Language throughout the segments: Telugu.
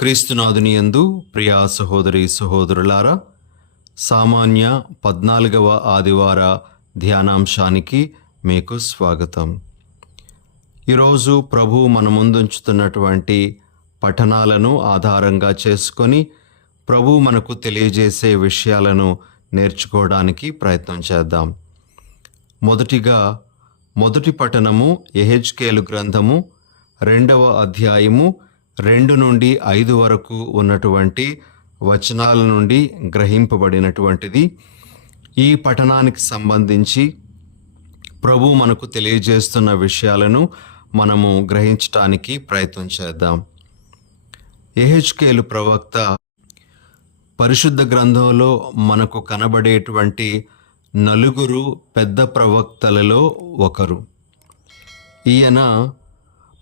క్రీస్తునాథుని యందు ప్రియా సహోదరి సహోదరులారా సామాన్య పద్నాలుగవ ఆదివార ధ్యానాంశానికి మీకు స్వాగతం. ఈరోజు ప్రభు మన ముందుంచుతున్నటువంటి పఠనాలను ఆధారంగా చేసుకొని ప్రభు మనకు తెలియజేసే విషయాలను నేర్చుకోవడానికి ప్రయత్నం చేద్దాం. మొదటిగా మొదటి పఠనము ఎహెచ్కేలు గ్రంథము రెండవ అధ్యాయము రెండు నుండి ఐదు వరకు ఉన్నటువంటి వచనాల నుండి గ్రహింపబడినటువంటిది. ఈ పఠనానికి సంబంధించి ప్రభు మనకు తెలియజేస్తున్న విషయాలను మనము గ్రహించటానికి ప్రయత్నం చేద్దాం. ఎహెచ్కేలు ప్రవక్త పరిశుద్ధ గ్రంథంలో మనకు కనబడేటువంటి నలుగురు పెద్ద ప్రవక్తలలో ఒకరు. ఈయన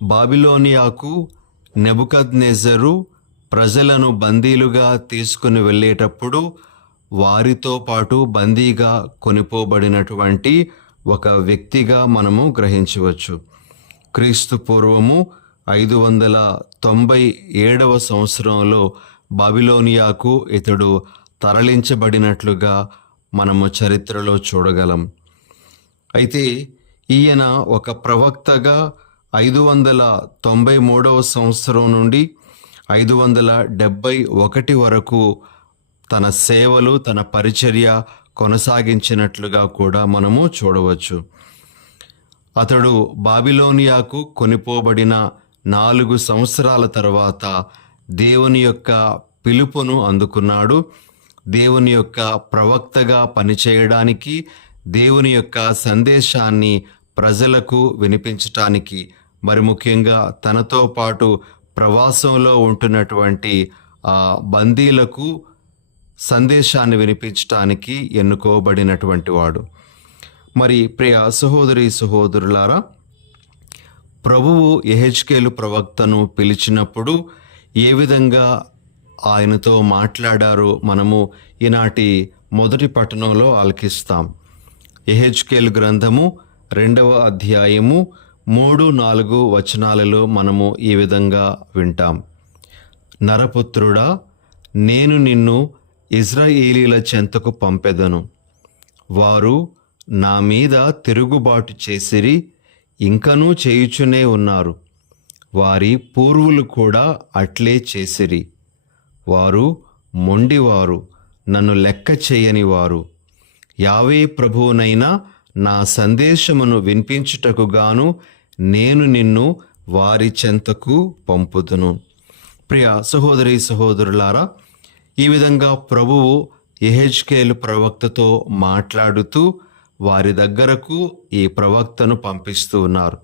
బాబిలోనియాకు నెబుకద్నెజరు ప్రజలను బందీలుగా తీసుకుని వెళ్ళేటప్పుడు వారితో పాటు బందీగా కొనిపోబడినటువంటి ఒక వ్యక్తిగా మనము గ్రహించవచ్చు. క్రీస్తు పూర్వము ఐదు వందల తొంభై ఏడవ సంవత్సరంలో బాబిలోనియాకు ఇతడు తరలించబడినట్లుగా మనము చరిత్రలో చూడగలం. అయితే ఈయన ఒక ప్రవక్తగా ఐదు వందల తొంభై మూడవ సంవత్సరం నుండి ఐదు వందల డెబ్భై ఒకటి వరకు తన సేవలు తన పరిచర్య కొనసాగించినట్లుగా కూడా మనము చూడవచ్చు. అతడు బాబిలోనియాకు కొనిపోబడిన నాలుగు సంవత్సరాల తర్వాత దేవుని యొక్క పిలుపును అందుకున్నాడు. దేవుని యొక్క ప్రవక్తగా పనిచేయడానికి దేవుని యొక్క సందేశాన్ని ప్రజలకు వినిపించటానికి మరి ముఖ్యంగా తనతో పాటు ప్రవాసంలో ఉంటున్నటువంటి ఆ బందీలకు సందేశాన్ని వినిపించటానికి ఎన్నుకోబడినటువంటి వాడు. మరి ప్రియ సహోదరి సహోదరులారా ప్రభువు ఎహెచ్కేలు ప్రవక్తను పిలిచినప్పుడు ఏ విధంగా ఆయనతో మాట్లాడారో మనము ఈనాటి మొదటి పట్టణంలో ఆలకిస్తాం. ఎహెచ్కేలు గ్రంథము రెండవ అధ్యాయము మూడు నాలుగు వచనాలలో మనము ఈ విధంగా వింటాం. నరపుత్రుడా నేను నిన్ను ఇజ్రాయేలీల చెంతకు పంపెదను. వారు నా మీద తిరుగుబాటు చేసిరి ఇంకనూ చేయుచునే ఉన్నారు. వారి పూర్వులు కూడా అట్లే చేసిరి. వారు మొండివారు నన్ను లెక్క చేయని వారు. యావే ప్రభువునైనా నా సందేశమును వినిపించుటకు గాను నేను నిన్ను వారి చెంతకు పంపుదును. ప్రియ సహోదరి సహోదరులారా ఈ విధంగా ప్రభువు ఎహెచ్కేలు ప్రవక్తతో మాట్లాడుతూ వారి దగ్గరకు ఈ ప్రవక్తను పంపిస్తూ ఉన్నారు.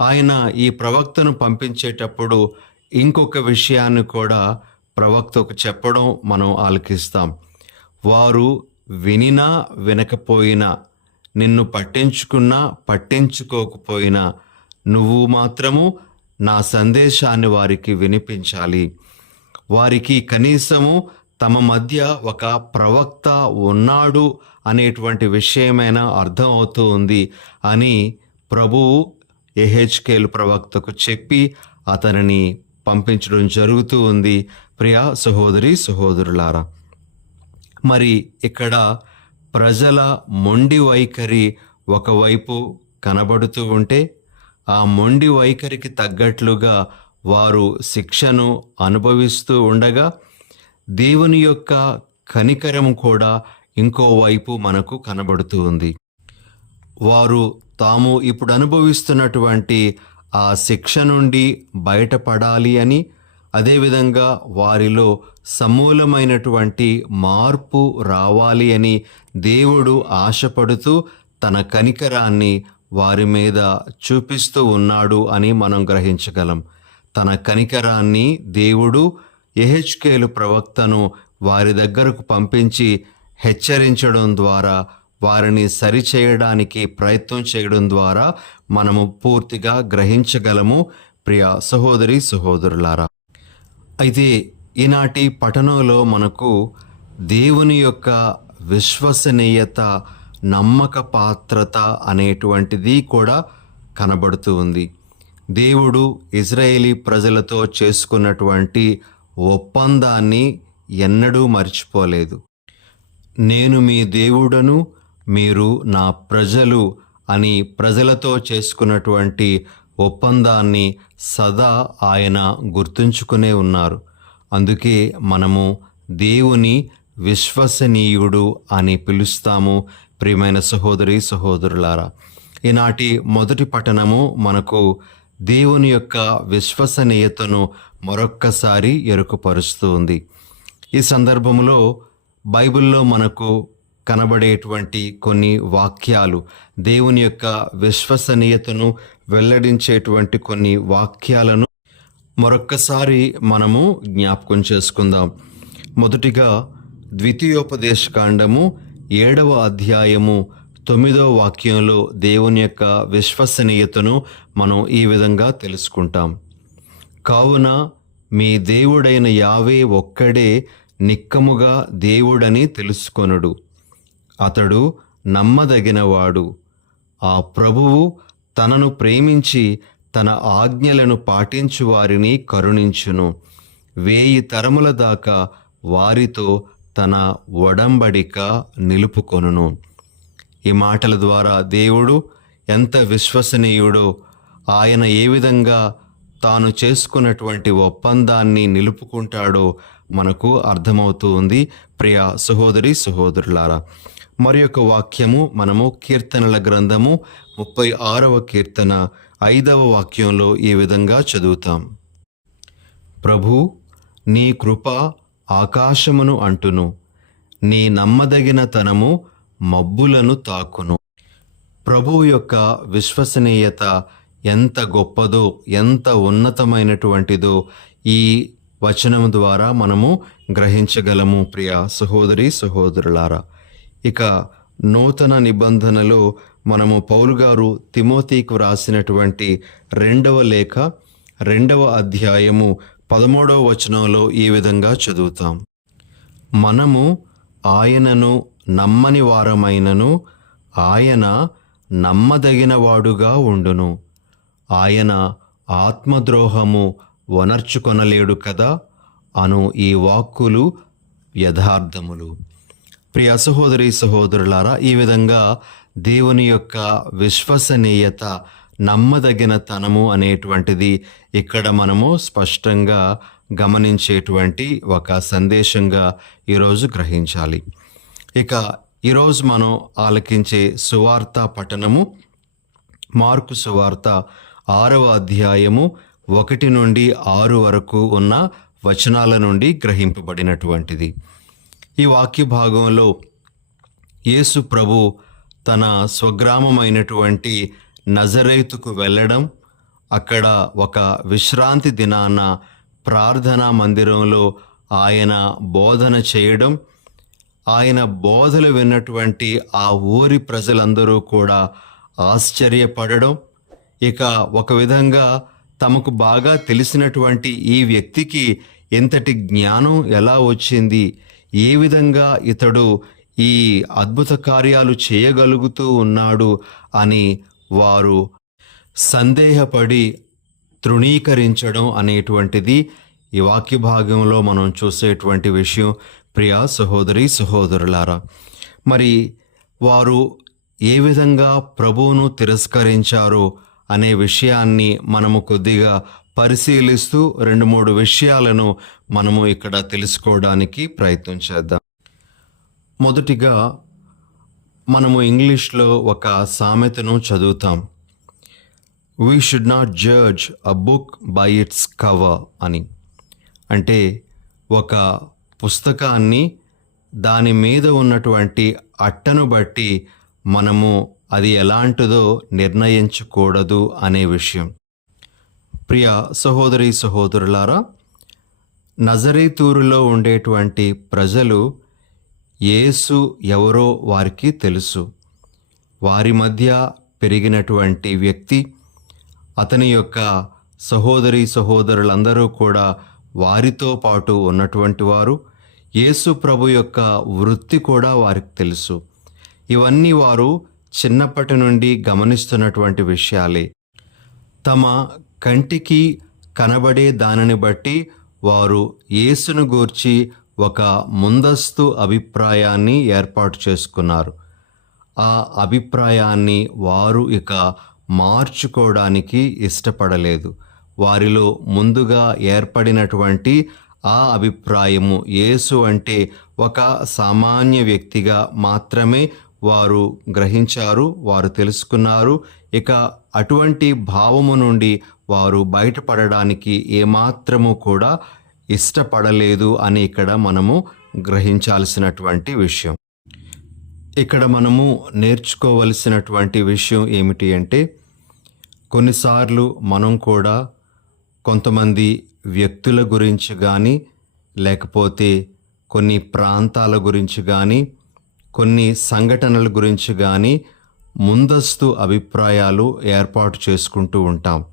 ఆయన ఈ ప్రవక్తను పంపించేటప్పుడు ఇంకొక విషయాన్ని కూడా ప్రవక్తకు చెప్పడం మనం ఆలకిస్తాం. వారు వినినా వినకపోయినా నిన్ను పట్టించుకున్నా పట్టించుకోకపోయినా నువ్వు మాత్రము నా సందేశాన్ని వారికి వినిపించాలి. వారికి కనీసము తమ మధ్య ఒక ప్రవక్త ఉన్నాడు అనేటువంటి విషయమైనా అర్థం అవుతూ ఉంది అని ప్రభువు ఎహెచ్కేల్ ప్రవక్తకు చెప్పి అతనిని పంపించడం జరుగుతూ ఉంది. ప్రియా సహోదరి సహోదరులారా మరి ఇక్కడ ప్రజల మొండి వైఖరి ఒకవైపు కనబడుతూ ఉంటే ఆ మొండి వైఖరికి తగ్గట్లుగా వారు శిక్షను అనుభవిస్తూ ఉండగా దేవుని యొక్క కనికరం కూడా ఇంకోవైపు మనకు కనబడుతూ ఉంది. వారు తాము ఇప్పుడు అనుభవిస్తున్నటువంటి ఆ శిక్ష నుండి బయటపడాలి అని అదేవిధంగా వారిలో సమూలమైనటువంటి మార్పు రావాలి అని దేవుడు ఆశపడుతూ తన కనికరాన్ని వారి మీద చూపిస్తూ ఉన్నాడు అని మనం గ్రహించగలం. తన కనికరాన్ని దేవుడు ఎహెచ్కేలు ప్రవక్తను వారి దగ్గరకు పంపించి హెచ్చరించడం ద్వారా వారిని సరిచేయడానికి ప్రయత్నం చేయడం ద్వారా మనము పూర్తిగా గ్రహించగలము. ప్రియ సహోదరి సహోదరులారా అయితే ఈనాటి పఠనంలో మనకు దేవుని యొక్క విశ్వసనీయత నమ్మక పాత్రత అనేటువంటిది కూడా కనబడుతూ ఉంది. దేవుడు ఇజ్రాయేలీ ప్రజలతో చేసుకున్నటువంటి ఒప్పందాన్ని ఎన్నడూ మర్చిపోలేదు. నేను మీ దేవుడను మీరు నా ప్రజలు అని ప్రజలతో చేసుకున్నటువంటి ఒప్పందాన్ని సదా ఆయన గుర్తుంచుకునే ఉన్నారు. అందుకే మనము దేవుని విశ్వసనీయుడు అని పిలుస్తాము. ప్రియమైన సహోదరి సహోదరులారా ఈనాటి మొదటి పట్టణము మనకు దేవుని యొక్క విశ్వసనీయతను మరొక్కసారి ఎరుకుపరుస్తూ ఉంది. ఈ సందర్భంలో బైబిల్లో మనకు కనబడేటువంటి కొన్ని వాక్యాలు దేవుని యొక్క విశ్వసనీయతను వెల్లడించేటువంటి కొన్ని వాక్యాలను మరొక్కసారి మనము జ్ఞాపకం చేసుకుందాం. మొదటిగా ద్వితీయోపదేశ కాండము ఏడవ అధ్యాయము తొమ్మిదవ వాక్యంలో దేవుని యొక్క విశ్వసనీయతను మనం ఈ విధంగా తెలుసుకుంటాం. కావున మీ దేవుడైన యావే ఒక్కడే నిక్కముగా దేవుడని తెలుసుకొనుడు. అతడు నమ్మదగినవాడు. ఆ ప్రభువు తనను ప్రేమించి తన ఆజ్ఞలను పాటించు వారిని కరుణించును. వేయి తరముల దాకా వారితో తన ఒడంబడిక నిలుపుకొనును. ఈ మాటల ద్వారా దేవుడు ఎంత విశ్వసనీయుడో ఆయన ఏ విధంగా తాను చేసుకున్నటువంటి ఒప్పందాన్ని నిలుపుకుంటాడో మనకు అర్థమవుతూ ఉంది. ప్రియ సహోదరి సహోదరులారా మరి యొక్క వాక్యము మనము కీర్తనల గ్రంథము ముప్పై ఆరవ కీర్తన ఐదవ వాక్యంలో ఈ విధంగా చదువుతాం. ప్రభు నీ కృప ఆకాశమును అంటును. నీ నమ్మదగిన తనము మబ్బులను తాకును. ప్రభువు యొక్క విశ్వసనీయత ఎంత గొప్పదో ఎంత ఉన్నతమైనటువంటిదో ఈ వచనం ద్వారా మనము గ్రహించగలము ప్రియ సహోదరి సహోదరులారా. ఇక నూతన నిబంధనలో మనము పౌలు గారు తిమోతికి వ్రాసినటువంటి రెండవ లేఖ రెండవ అధ్యాయము పదమూడవ వచనంలో ఈ విధంగా చదువుతాం. మనము ఆయనను నమ్మని వారమైనను ఆయన నమ్మదగినవాడుగా ఉండును. ఆయన ఆత్మద్రోహము వనర్చుకొనలేడు కదా అను ఈ వాక్కులు యథార్థములు. ప్రియ సహోదరి సహోదరులారా ఈ విధంగా దేవుని యొక్క విశ్వసనీయత నమ్మదగిన తనము అనేటువంటిది ఇక్కడ మనము స్పష్టంగా గమనించేటువంటి ఒక సందేశంగా ఈరోజు గ్రహించాలి. ఇక ఈరోజు మనం ఆలకించే సువార్త పఠనము మార్కు సువార్త ఆరవ అధ్యాయము ఒకటి నుండి ఆరు వరకు ఉన్న వచనాల నుండి గ్రహింపబడినటువంటిది. ఈ వాక్య భాగంలో యేసు ప్రభు తన స్వగ్రామమైనటువంటి నజరైతుకు వెళ్ళడం అక్కడ ఒక విశ్రాంతి దినాన ప్రార్థనా మందిరంలో ఆయన బోధన చేయడం ఆయన బోధలు విన్నటువంటి ఆ ఊరి ప్రజలందరూ కూడా ఆశ్చర్యపడడం. ఇక ఒక విధంగా తమకు బాగా తెలిసినటువంటి ఈ వ్యక్తికి ఇంతటి జ్ఞానం ఎలా వచ్చింది? ఏ విధంగా ఇతడు ఈ అద్భుత కార్యాలు చేయగలుగుతూ ఉన్నాడు అని వారు సందేహపడి తృణీకరించడం అనేటువంటిది ఈ వాక్య భాగంలో మనం చూసేటువంటి విషయం. ప్రియా సహోదరి సహోదరులారా మరి వారు ఏ విధంగా ప్రభువును తిరస్కరించారో అనే విషయాన్ని మనము కొద్దిగా పరిశీలిస్తూ రెండు మూడు విషయాలను మనము ఇక్కడ తెలుసుకోవడానికి ప్రయత్నం చేద్దాం. మొదటిగా మనము ఇంగ్లీష్లో ఒక సామెతను చదువుతాం. We should not judge a book by its cover అని. అంటే ఒక పుస్తకాన్ని దాని మీద ఉన్నటువంటి అట్టను బట్టి మనము అది ఎలాంటిదో నిర్ణయించకూడదు అనే విషయం. ప్రియ సహోదరి సహోదరులారా నజరీతూరులో ఉండేటువంటి ప్రజలు యేసు ఎవరో వారికి తెలుసు. వారి మధ్య పెరిగినటువంటి వ్యక్తి అతని యొక్క సహోదరి సహోదరులందరూ కూడా వారితో పాటు ఉన్నటువంటి వారు యేసు ప్రభు యొక్క వృత్తి కూడా వారికి తెలుసు. ఇవన్నీ వారు చిన్నప్పటి నుండి గమనిస్తున్నటువంటి విషయాలే. తమ కంటికి కనబడే దానిని బట్టి వారు యేసును గూర్చి ఒక ముందస్తు అభిప్రాయాన్ని ఏర్పాటు చేసుకున్నారు. ఆ అభిప్రాయాన్ని వారు ఇక మార్చుకోవడానికి ఇష్టపడలేదు. వారిలో ముందుగా ఏర్పడినటువంటి ఆ అభిప్రాయము యేసు అంటే ఒక సామాన్య వ్యక్తిగా మాత్రమే వారు గ్రహించారు వారు తెలుసుకున్నారు. ఇక అటువంటి భావము నుండి వారు బయటపడడానికి ఏమాత్రము కూడా ఇష్టపడలేదు అని ఇక్కడ మనము గ్రహించాల్సినటువంటి విషయం. ఇక్కడ మనము నేర్చుకోవలసినటువంటి విషయం ఏమిటి అంటే కొన్నిసార్లు మనం కూడా కొంతమంది వ్యక్తుల గురించి కానీ లేకపోతే కొన్ని ప్రాంతాల గురించి కానీ కొన్ని సంఘటనల గురించి కానీ ముందస్తు అభిప్రాయాలు ఏర్పాటు చేసుకుంటూ ఉంటాం.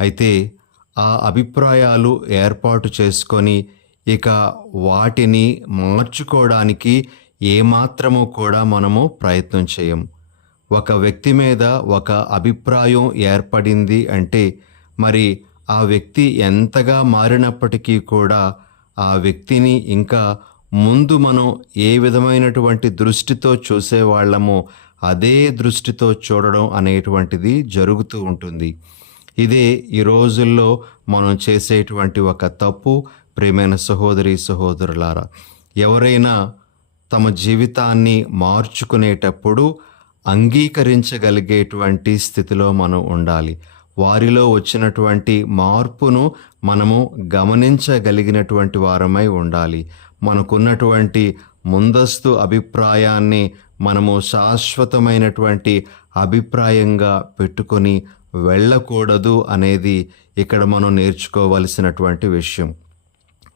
అయితే ఆ అభిప్రాయాలు ఏర్పాటు చేసుకొని ఇక వాటిని మార్చుకోవడానికి ఏమాత్రము కూడా మనము ప్రయత్నం చేయం. ఒక వ్యక్తి మీద ఒక అభిప్రాయం ఏర్పడింది అంటే మరి ఆ వ్యక్తి ఎంతగా మారినప్పటికీ కూడా ఆ వ్యక్తిని ఇంకా ముందు మనం ఏ విధమైనటువంటి దృష్టితో చూసేవాళ్ళమో అదే దృష్టితో చూడడం అనేటువంటిది జరుగుతూ ఉంటుంది. ఇదే ఈ రోజుల్లో మనం చేసేటువంటి ఒక తప్పు. ప్రేమైన సహోదరి సహోదరులారా ఎవరైనా తమ జీవితాన్ని మార్చుకునేటప్పుడు అంగీకరించగలిగేటువంటి స్థితిలో మనం ఉండాలి. వారిలో వచ్చినటువంటి మార్పును మనము గమనించగలిగినటువంటి వారమై ఉండాలి. మనకున్నటువంటి ముందస్తు అభిప్రాయాన్ని మనము శాశ్వతమైనటువంటి అభిప్రాయంగా పెట్టుకొని వెళ్ళకూడదు అనేది ఇక్కడ మనం నేర్చుకోవలసినటువంటి విషయం.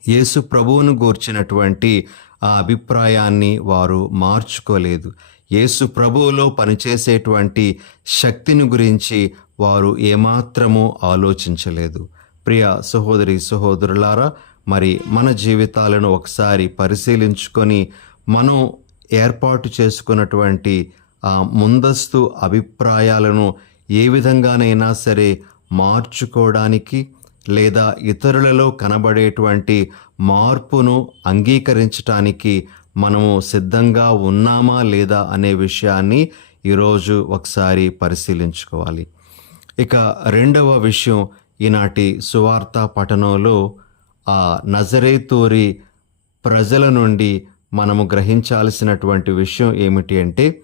యేసు ప్రభువును గూర్చినటువంటి ఆ అభిప్రాయాన్ని వారు మార్చుకోలేదు. యేసు ప్రభువులో పనిచేసేటువంటి శక్తిని గురించి వారు ఏమాత్రము ఆలోచించలేదు. ప్రియ సహోదరి సహోదరులారా మరి మన జీవితాలను ఒకసారి పరిశీలించుకొని మనం ఏర్పాటు చేసుకున్నటువంటి ఆ ముందస్తు అభిప్రాయాలను ఏ విధంగానైనా సరే మార్చుకోవడానికి లేదా ఇతరులలో కనబడేటువంటి మార్పును అంగీకరించటానికి మనము సిద్ధంగా ఉన్నామా లేదా అనే విషయాన్ని ఈరోజు ఒకసారి పరిశీలించుకోవాలి. ఇక రెండవ విషయం ఈనాటి సువార్త పఠనంలో ఆ నజరేతూరి ప్రజల నుండి మనము గ్రహించాల్సినటువంటి విషయం ఏమిటి అంటే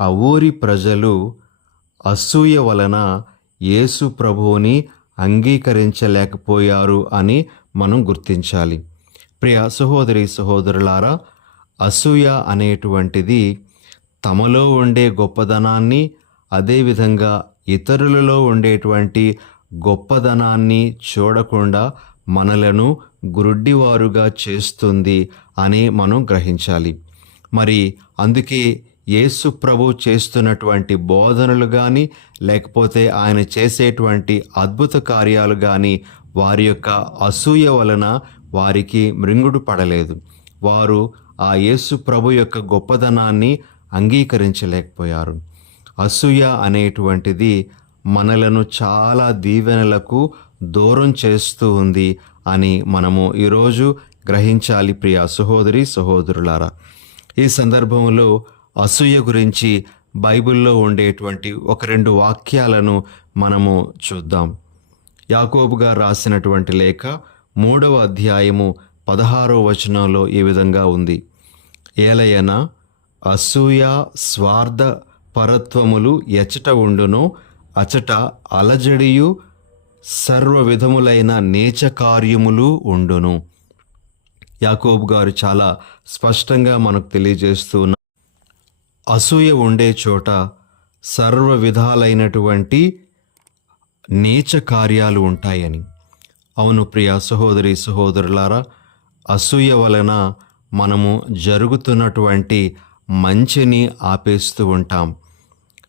ఆ ఊరి ప్రజలు అసూయ వలన యేసు ప్రభువుని అంగీకరించలేకపోయారు అని మనం గుర్తించాలి. ప్రియ సహోదరి సహోదరులారా అసూయ అనేటువంటిది తమలో ఉండే గొప్పదనాన్ని అదేవిధంగా ఇతరులలో ఉండేటువంటి గొప్పదనాన్ని చూడకుండా మనలను గురుడ్డివారుగా చేస్తుంది అని మనం గ్రహించాలి. మరి అందుకే యేసు ప్రభు చేస్తున్నటువంటి బోధనలు కానీ లేకపోతే ఆయన చేసేటువంటి అద్భుత కార్యాలు కానీ వారి యొక్క అసూయ వలన వారికి మృంగుడు పడలేదు. వారు ఆ యేసు ప్రభు యొక్క గొప్పదనాన్ని అంగీకరించలేకపోయారు. అసూయ అనేటువంటిది మనలను చాలా దీవెనలకు దూరం చేస్తూ ఉంది అని మనము ఈరోజు గ్రహించాలి ప్రియ సహోదరి సహోదరులారా. ఈ సందర్భంలో అసూయ గురించి బైబిల్లో ఉండేటువంటి ఒక రెండు వాక్యాలను మనము చూద్దాం. యాకోబు గారు రాసినటువంటి లేఖ మూడవ అధ్యాయము పదహారో వచనంలో ఈ విధంగా ఉంది. ఏలయన అసూయ స్వార్థ పరత్వములు ఎచట ఉండునో అచట అలజడియు సర్వ విధములైన నీచ కార్యములు ఉండును. యాకోబు గారు చాలా స్పష్టంగా మనకు తెలియజేస్తూ ఉన్నారు. అసూయ ఉండే చోట సర్వ విధాలైనటువంటి నీచ కార్యాలు ఉంటాయని. అవును ప్రియ సహోదరి సహోదరులారా అసూయ వలన మనము జరుగుతున్నటువంటి మంచిని ఆపేస్తూ ఉంటాం.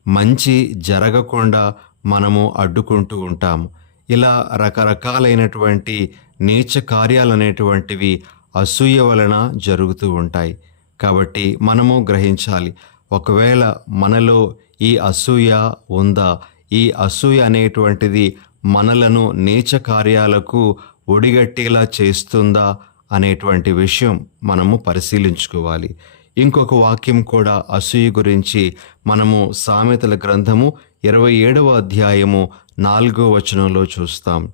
మంచి జరగకుండా మనము అడ్డుకుంటూ ఉంటాం. ఇలా రకరకాలైనటువంటి నీచ కార్యాలు అనేటువంటివి అసూయ వలన జరుగుతూ ఉంటాయి. కాబట్టి మనము గ్రహించాలి ఒకవేళ మనలో ఈ అసూయ ఉందా? ఈ అసూయ అనేటువంటిది మనలను నీచ కార్యాలకు ఒడిగట్టేలా చేస్తుందా అనేటువంటి విషయం మనము పరిశీలించుకోవాలి. ఇంకొక వాక్యం కూడా అసూయ గురించి మనము సామెతల గ్రంథము ఇరవై ఏడవ అధ్యాయము నాలుగో వచనంలో చూస్తాం.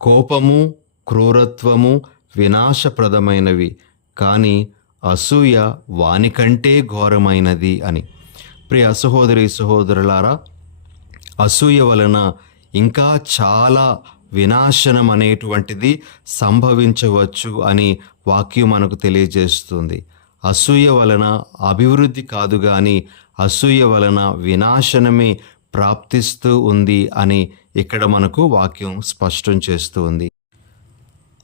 కోపము క్రూరత్వము వినాశప్రదమైనవి కానీ అసూయ వానికంటే ఘోరమైనది అని. ప్రియ సహోదరి సహోదరులారా అసూయ వలన ఇంకా చాలా వినాశనం అనేటువంటిది సంభవించవచ్చు అని వాక్యం మనకు తెలియజేస్తుంది. అసూయ వలన అభివృద్ధి కాదు కానీ అసూయ వలన వినాశనమే ప్రాప్తిస్తూ ఉంది అని ఇక్కడ మనకు వాక్యం స్పష్టం చేస్తూ ఉంది.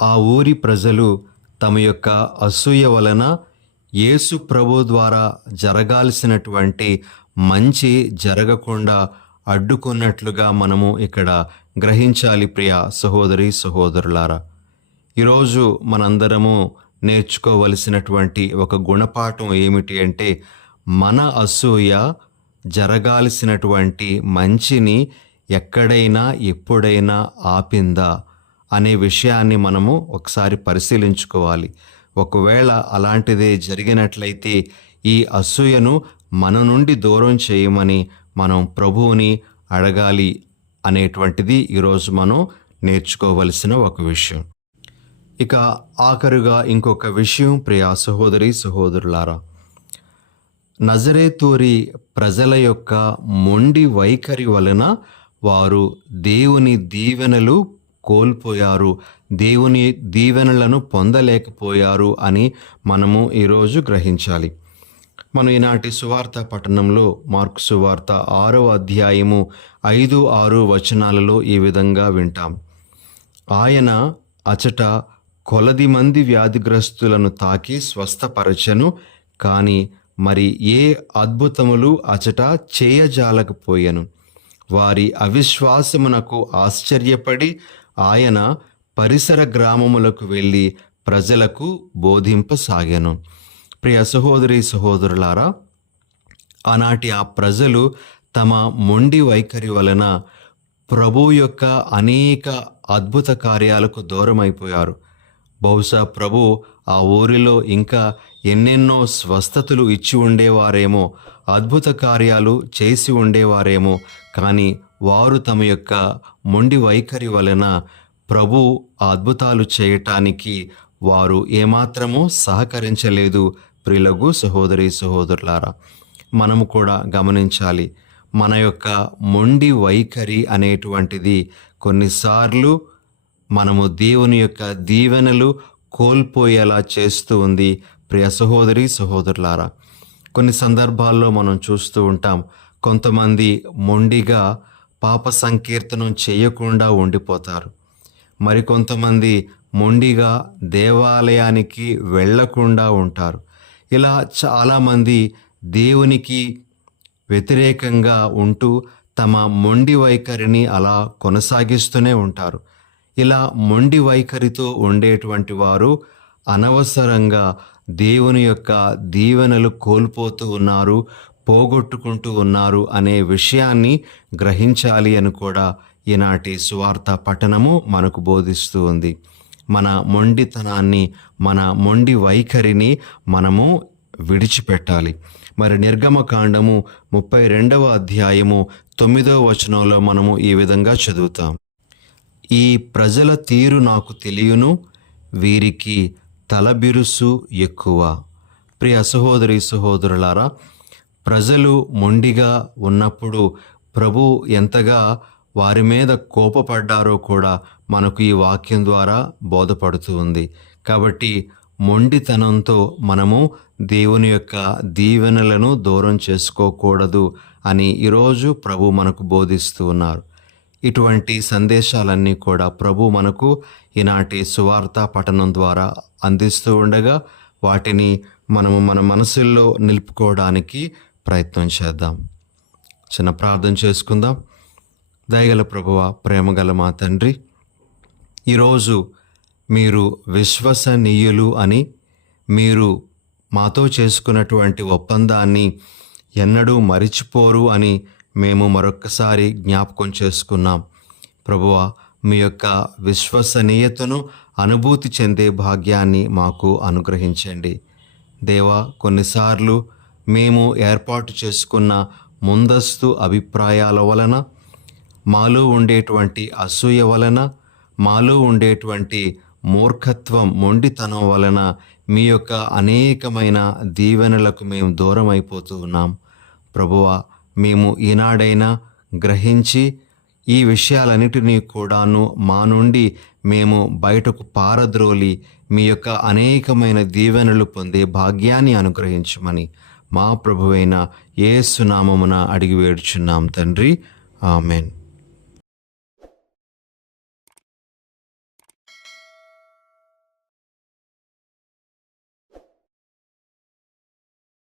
ఆ ఊరి ప్రజలు తమ యొక్క అసూయ వలన యేసు ప్రభు ద్వారా జరగాల్సినటువంటి మంచి జరగకుండా అడ్డుకున్నట్లుగా మనము ఇక్కడ గ్రహించాలి ప్రియ సహోదరి సహోదరులారా. ఈరోజు మనందరము నేర్చుకోవలసినటువంటి ఒక గుణపాఠం ఏమిటి అంటే మన అసూయ జరగాల్సినటువంటి మంచిని ఎక్కడైనా ఎప్పుడైనా ఆపిందా అనే విషయాన్ని మనము ఒకసారి పరిశీలించుకోవాలి. ఒకవేళ అలాంటిదే జరిగినట్లయితే ఈ అసూయను మన నుండి దూరం చేయమని మనం ప్రభువుని అడగాలి అనేటువంటిది ఈరోజు మనం నేర్చుకోవలసిన ఒక విషయం. ఇక ఆఖరుగా ఇంకొక విషయం ప్రియా సహోదరి సహోదరులారా. నజరేతూరి ప్రజల యొక్క మొండి వైఖరి వలన వారు దేవుని దీవెనలు కోల్పోయారు. దేవుని దీవెనలను పొందలేకపోయారు అని మనము ఈరోజు గ్రహించాలి. మనం ఈనాటి సువార్త పట్టణంలో మార్కు సువార్త ఆరో అధ్యాయము ఐదు ఆరు వచనాలలో ఈ విధంగా వింటాం. ఆయన అచట కొలది మంది వ్యాధిగ్రస్తులను తాకి స్వస్థపరచను కానీ మరి ఏ అద్భుతములు అచట చేయజాలకపోయాను. వారి అవిశ్వాసమునకు ఆశ్చర్యపడి ఆయన పరిసర గ్రామములకు వెళ్ళి ప్రజలకు బోధింపసాగాను. ప్రియ సహోదరి సహోదరులారా ఆనాటి ఆ ప్రజలు తమ మొండి వైఖరి వలన ప్రభు యొక్క అనేక అద్భుత కార్యాలకు దూరమైపోయారు. బహుశా ప్రభు ఆ ఊరిలో ఇంకా ఎన్నెన్నో స్వస్థతలు ఇచ్చి ఉండేవారేమో అద్భుత కార్యాలు చేసి ఉండేవారేమో కానీ వారు తమ యొక్క మొండి వైఖరి వలన ప్రభు అద్భుతాలు చేయటానికి వారు ఏమాత్రమూ సహకరించలేదు. ప్రిలగు సహోదరి సహోదరులారా మనము కూడా గమనించాలి మన యొక్క మొండి వైఖరి అనేటువంటిది కొన్నిసార్లు మనము దేవుని యొక్క దీవెనలు కోల్పోయేలా చేస్తూ ఉంది. ప్రియ సహోదరి సహోదరులారా కొన్ని సందర్భాల్లో మనం చూస్తూ ఉంటాం కొంతమంది మొండిగా పాప సంకీర్తనం చేయకుండా ఉండిపోతారు. మరికొంతమంది మొండిగా దేవాలయానికి వెళ్ళకుండా ఉంటారు. ఇలా చాలామంది దేవునికి వ్యతిరేకంగా ఉంటూ తమ మొండి వైఖరిని అలా కొనసాగిస్తూనే ఉంటారు. ఇలా మొండి వైఖరితో ఉండేటువంటి వారు అనవసరంగా దేవుని యొక్క దీవెనలు కోల్పోతూ ఉన్నారు. పోగొట్టుకుంటూ ఉన్నారు అనే విషయాన్ని గ్రహించాలి అని కూడా ఈనాటి సువార్త పఠనము మనకు బోధిస్తూ ఉంది. మన మొండితనాన్ని మన మొండి వైఖరిని మనము విడిచిపెట్టాలి. మరి నిర్గమకాండము ముప్పై రెండవ అధ్యాయము తొమ్మిదవ వచనంలో మనము ఈ విధంగా చదువుతాం. ఈ ప్రజల తీరు నాకు తెలియను వీరికి తలబిరుసు ఎక్కువ. ప్రియ సహోదరి సహోదరులారా ప్రజలు మొండిగా ఉన్నప్పుడు ప్రభు ఎంతగా వారి మీద కోపపడ్డారో కూడా మనకు ఈ వాక్యం ద్వారా బోధపడుతూ ఉంది. కాబట్టి మొండితనంతో మనము దేవుని యొక్క దీవెనలను దూరం చేసుకోకూడదు అని ఈరోజు ప్రభు మనకు బోధిస్తూ ఉన్నారు. ఇటువంటి సందేశాలన్నీ కూడా ప్రభు మనకు ఈనాటి సువార్త పఠనం ద్వారా అందిస్తూ ఉండగా వాటిని మనము మన మనసుల్లో నిలుపుకోవడానికి ప్రయత్నం చేద్దాం. చిన్న ప్రార్థన చేసుకుందాం. దయగల ప్రభువ ప్రేమగల మా తండ్రి ఈరోజు మీరు విశ్వసనీయులు అని మీరు మాతో చేసుకున్నటువంటి ఒప్పందాన్ని ఎన్నడూ మరిచిపోరు అని మేము మరొక్కసారి జ్ఞాపకం చేసుకున్నాం. ప్రభువ మీ యొక్క విశ్వసనీయతను అనుభూతి చెందే భాగ్యాన్ని మాకు అనుగ్రహించండి. దేవా కొన్నిసార్లు మేము ఏర్పాటు చేసుకున్న ముందస్తు అభిప్రాయాల వలన మాలో ఉండేటువంటి అసూయ వలన మాలో ఉండేటువంటి మూర్ఖత్వం మొండితనం వలన మీ యొక్క అనేకమైన దీవెనలకు మేము దూరం అయిపోతూ ఉన్నాం. ప్రభువా మేము ఈనాడైనా గ్రహించి ఈ విషయాలన్నిటినీ కూడాను మా నుండి మేము బయటకు పారద్రోలి మీ యొక్క అనేకమైన దీవెనలు పొందే భాగ్యాన్ని అనుగ్రహించమని మా ప్రభువైన యేసునామమున అడిగి వేడుచున్నాం తండ్రి. ఆమెన్.